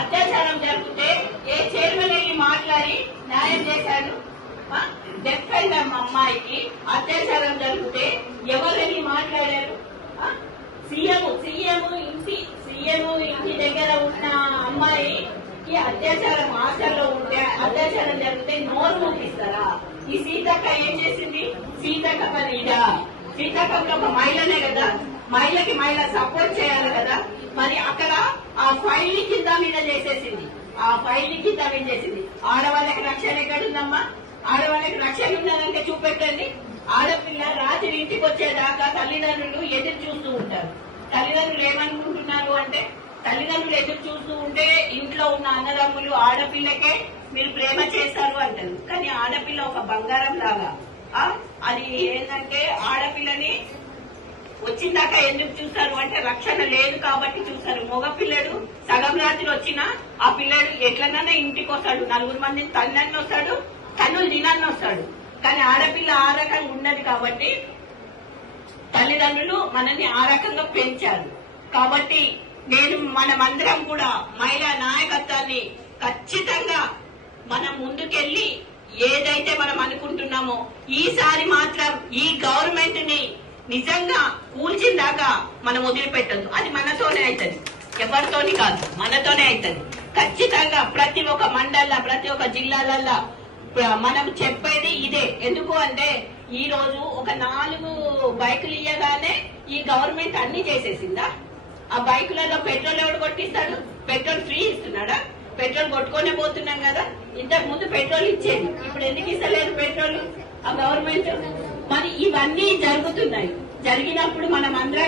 అత్యాచారం జరిగితే ఏ చైర్మన్ వెళ్ళి మాట్లాడి న్యాయం చేశాడు? డెత్ అయింది అమ్మాయికి అత్యాచారం జరిగితే ఎవరు వెళ్ళి మాట్లాడారు? సీఎం ఇంటి దగ్గర ఉన్న అమ్మాయికి అత్యాచారం హాస్టల్లో ఉంటే అత్యాచారం జరిగితే నోరు పంపిస్తారా? ఈ సీతక్క ఏం చేసింది? సీతక్క పని ఇదా? సీతక్క ఒక మహిళనే కదా, మహిళకి మహిళ సపోర్ట్ చేయాలి కదా. మరి అక్కడ ఆ ఫైల్ కింద మీద చేసేసింది, ఆ ఫైల్ కింద మీద చేసింది. ఆడవాళ్ళకి రక్షణ ఎక్కడుందమ్మా? ఆడవాళ్ళకి రక్షణ ఉన్నదంటే చూపెట్టండి. ఆడపిల్ల రాత్రి ఇంటికి వచ్చేదాకా తల్లిదండ్రులు ఎదురు చూస్తూ ఉంటారు. తల్లిదండ్రులు ఏమనుకుంటున్నారు అంటే, తల్లిదండ్రులు ఎదురు చూస్తూ ఉంటే ఇంట్లో ఉన్న అన్నదమ్ములు ఆడపిల్లకే మీరు ప్రేమ చేస్తారు అంటారు. కానీ ఆడపిల్ల ఒక బంగారం లాగా. అది ఏంటంటే ఆడపిల్లని వచ్చిందాకా ఎందుకు చూస్తారు అంటే రక్షణ లేదు కాబట్టి చూస్తారు. మగపిల్లడు సగం రాత్రి వచ్చినా ఆ పిల్లడు ఎట్లన్నా ఇంటికి వస్తాడు, 4 మందిని తన్నని వస్తాడు, తన్నులు తినని వస్తాడు. కానీ ఆడపిల్ల ఆ రకంగా ఉన్నది కాబట్టి తల్లిదండ్రులు మనల్ని ఆ రకంగా పెంచారు. కాబట్టి మనమందరం కూడా మహిళా నాయకత్వాన్ని ఖచ్చితంగా మనం ముందుకెళ్లి ఏదైతే మనం అనుకుంటున్నామో ఈసారి మాత్రం ఈ గవర్నమెంట్ ని నిజంగా కూల్చిందాకా మనం వదిలిపెట్టద్దు. అది మనతోనే అవుతుంది, ఎవరితోని కాదు, మనతోనే అవుతుంది. ఖచ్చితంగా ప్రతి ఒక్క మండల ప్రతి ఒక్క జిల్లాలల్లో మనం చెప్పేది ఇదే. ఎందుకు అంటే ఈ రోజు ఒక 4 బైకులు ఇయ్యగానే ఈ గవర్నమెంట్ అన్ని చేసేసిందా? ఆ బైకులలో పెట్రోల్ ఎవడు కొట్టిస్తాడు? పెట్రోల్ ఫ్రీ ఇస్తున్నాడా? పెట్రోల్ కొట్టుకునే పోతున్నాం కదా. ఇంతకు ముందు పెట్రోల్ ఇచ్చేది, ఇప్పుడు ఎందుకు ఇస్తలేదు పెట్రోల్ ఆ గవర్నమెంట్? మరి ఇవన్నీ జరుగుతున్నాయి. జరిగినప్పుడు మనం అందరం